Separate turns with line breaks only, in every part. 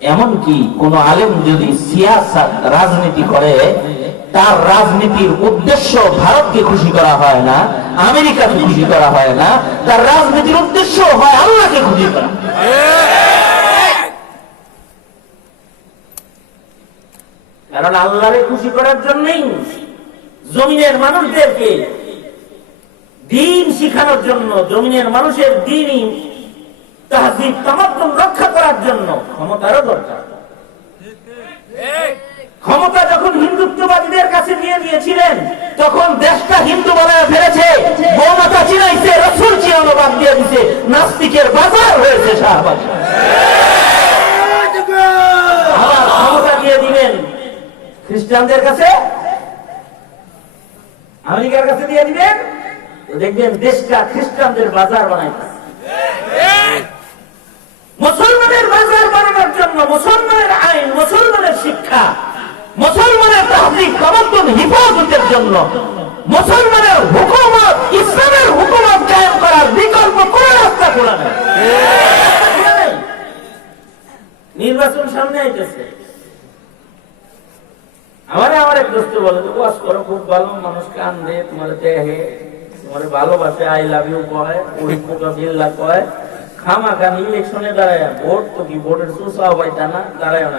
এমনকি কোন আলেম যদি সিয়াসাত রাজনীতি করে, তার রাজনীতির উদ্দেশ্য ভারতকে খুশি করা হয় না, আমেরিকাকে খুশি করা হয় না, তার রাজনীতির উদ্দেশ্য হয় আল্লাহকে খুশি করা। কারণ আল্লাহরে খুশি করার জন্যই জমিনের মানুষদেরকে দিন শিখানোর জন্য, জমিনের মানুষের রক্ষা করার জন্য ক্ষমতারও দরকার। ক্ষমতা যখন হিন্দুত্ববাদীদের কাছে দিয়ে দিয়েছিলেন তখন দেশটা হিন্দু বানায় ফেলেছে, মমতা চিনাইছে, রসুল বাদ দিয়ে দিছে, নাস্তিকের বাজার হয়েছে শাহবাগ আবার ক্ষমতা দিয়ে দিবেন খ্রিস্টানদের কাছে, আমেরিকার কাছে দিয়ে দিবেন দেখবেন দেশটা খ্রিস্টানদের বাজার বানাইতেছে। মুসলমানের বাজার বানানোর জন্য মুসলমানের আইন, মুসলমানের শিক্ষা, মুসলমানের তাহদিক প্রবর্তন হিফাজতের জন্য মুসলমানের হুকুমত, ইসলামের হুকুমত কায়েম করার বিকল্প কোন রাস্তা খোলা নির্বাচন সামনে আইতেছে। আমার আমার এক দোস্ত বলে তো বাস করো, খুব ভালো, মানুষ কান দে তোমার দেহে, তোমার ভালোবাসে আই লাভ ইউ কয়, ওই পোকা বিল্লা কয়। খামা খান ইলেকশনে দাঁড়ায় ভোট তো কি ভোটের পাইতা না? দাঁড়ায় না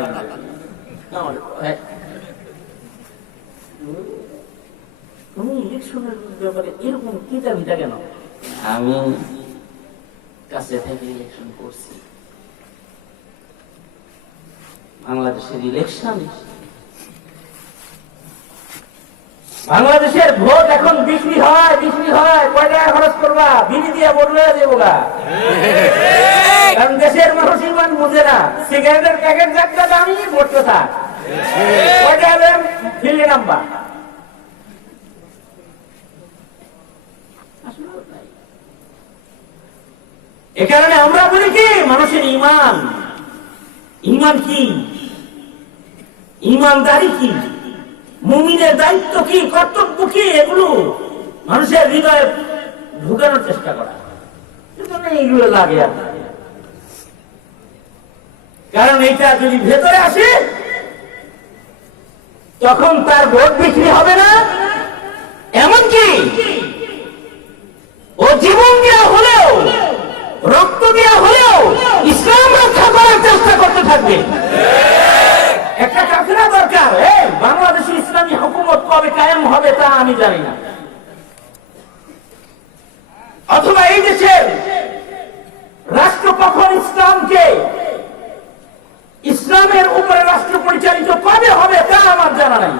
তুমি ইলেকশনের ব্যাপারে এরকম কি দাবিটা কেন? আমি কাছে থেকে ইলেকশন করছি। বাংলাদেশের ইলেকশন বাংলাদেশের ভোট এখন বিক্রি হয় বিক্রি হয়। কয় টাকা খরচ করবা বিনি দিয়ে ভোট লয়ে দেবো গা কারণ দেশের মানুষ ইমান বুঝে না। সিগারেটের প্যাকেট যাত্রা দামি ভোট কথা। কয় টাকা দেন ফিল্ডে নাম্বার। এ কারণে আমরা বলি কি, মানুষের ইমান। ইমান কি? ইমানদারি কি? মুমিনের দায়িত্ব কি, কর্তব্য কি এগুলো মানুষের হৃদয়ে ঢুকানোর চেষ্টা করা। এইগুলো লাগে কারণ এটা যদি ভেতরে আসে, তখন তার ভোট বিক্রি হবে না। এমনকি ও জীবন দেওয়া হলেও, রক্ত দেওয়া হলেও ইসলাম রক্ষা করার চেষ্টা করতে থাকবে একটা কাফেরা দরকার এই বাংলাদেশে ইসলামী হুকুমত কবে কায়েম হবে তা আমি জানি না। অথবা এই দেশের রাষ্ট্র কখন ইসলামকে ইসলামের উপরে রাষ্ট্র পরিচালিত কবে হবে তা আমার জানা নাই।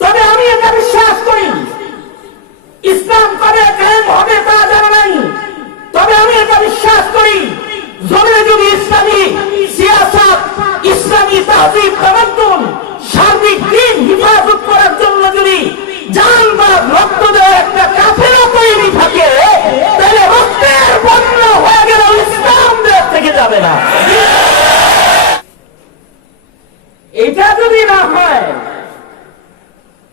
তবে আমি এটা বিশ্বাস করি ইসলাম কবে কায়েম হবে তা জানা নাই তবে আমি এটা বিশ্বাস করি জমিনে যদি ইসলামী সিয়াসত ইসলামী তাহজিব প্রবর্তন সার্বিক দিন হিফাজত করার জন্য যদি জান বা রক্ত দেওয়া একটা কাফেরা তৈরি থাকে তাহলে রক্তের বন্য হয়ে গেল ইসলাম দেশ থেকে যাবে না এটা যদি না হয়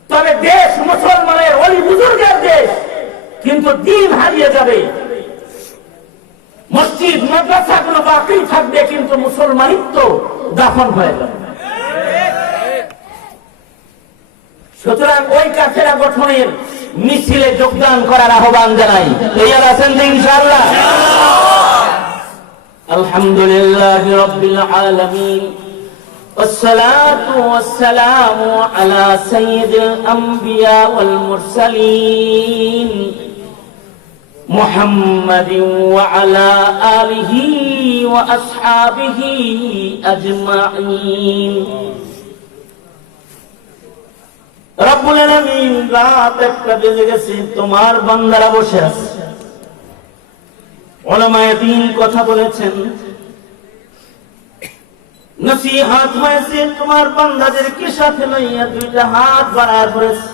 তবে দেশ মুসলমানের অলি বুজুর্গের দেশ কিন্তু দিন হারিয়ে যাবে মসজিদ মাদ্রাসা গুলো বাকি থাকবে কিন্তু মুসলমানিত্ব দাফন হয়ে যাবে সুতরাং ওই কাফেরা গঠনের মিছিলে যোগদান করার আহ্বান জানাই তৈয়ার আছেন তো ইনশাআল্লাহ আলহামদুলিল্লাহ রব্বিল আলামিন والصلاة والسلام على سيد الأنبياء والمرسلين محمد وعلى آله وأصحابه أجمعين রব্বুল আলামিন রাত একটা বেজে গেছে তোমার বান্দারা বসে আছে ওলামায়ে দিন কথা বলেছেন নসিহাত হয়েছে তোমার বান্দাদেরকে সাথে লইয়া দুইটা হাত বাড়ায় পড়েছে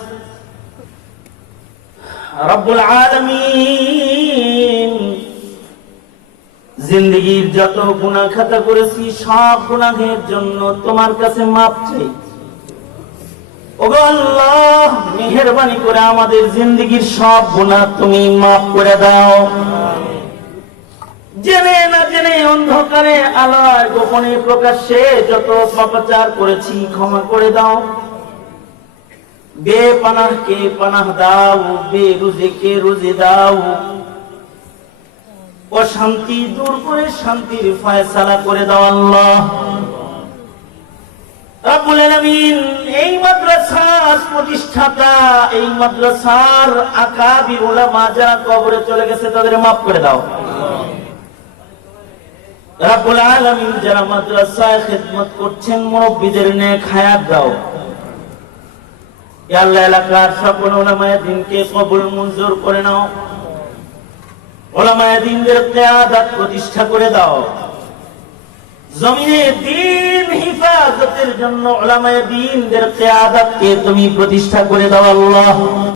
রব্বুল আলামিন। জিন্দগির যত গুনাহ খাতা করেছি, সব গুনাহের জন্য তোমার কাছে মাপ চাই। আল্লাহ, মেহেরবানি করে আমাদের জিন্দগির সব তুমি করে দাও। জেনে না জেনে অন্ধকারে আলোয় গোপনে প্রকাশ্যে যত পাপাচার করেছি ক্ষমা করে দাও। বে কে দাও বে রুজে কে রুজে দাও। দূর করে শান্তির ফয়সালা করে দাও আল্লাহ। রাব্বুল আলামিন, এই মাদ্রাসার প্রতিষ্ঠাতা, এই মাদ্রাসার আকাবির উলামা যারা কবরে চলে গেছে, তাদের মাফ করে দাও। রাব্বুল আলামিন যারা মাদ্রাসায় খেদমত করছেন, মুরব্বীদের নেক হায়াত দাও। আল্লাহ এলাকার সকল ওলামায় দিনকে কবুল মঞ্জুর করে নাও। ওলামায় দিনদের কেয়াদাত প্রতিষ্ঠা করে দাও। জমিনে দিন হিফাজতের জন্য ওলামায় দিনদের কেয়াদাতকে তুমি প্রতিষ্ঠা করে দাও আল্লাহ।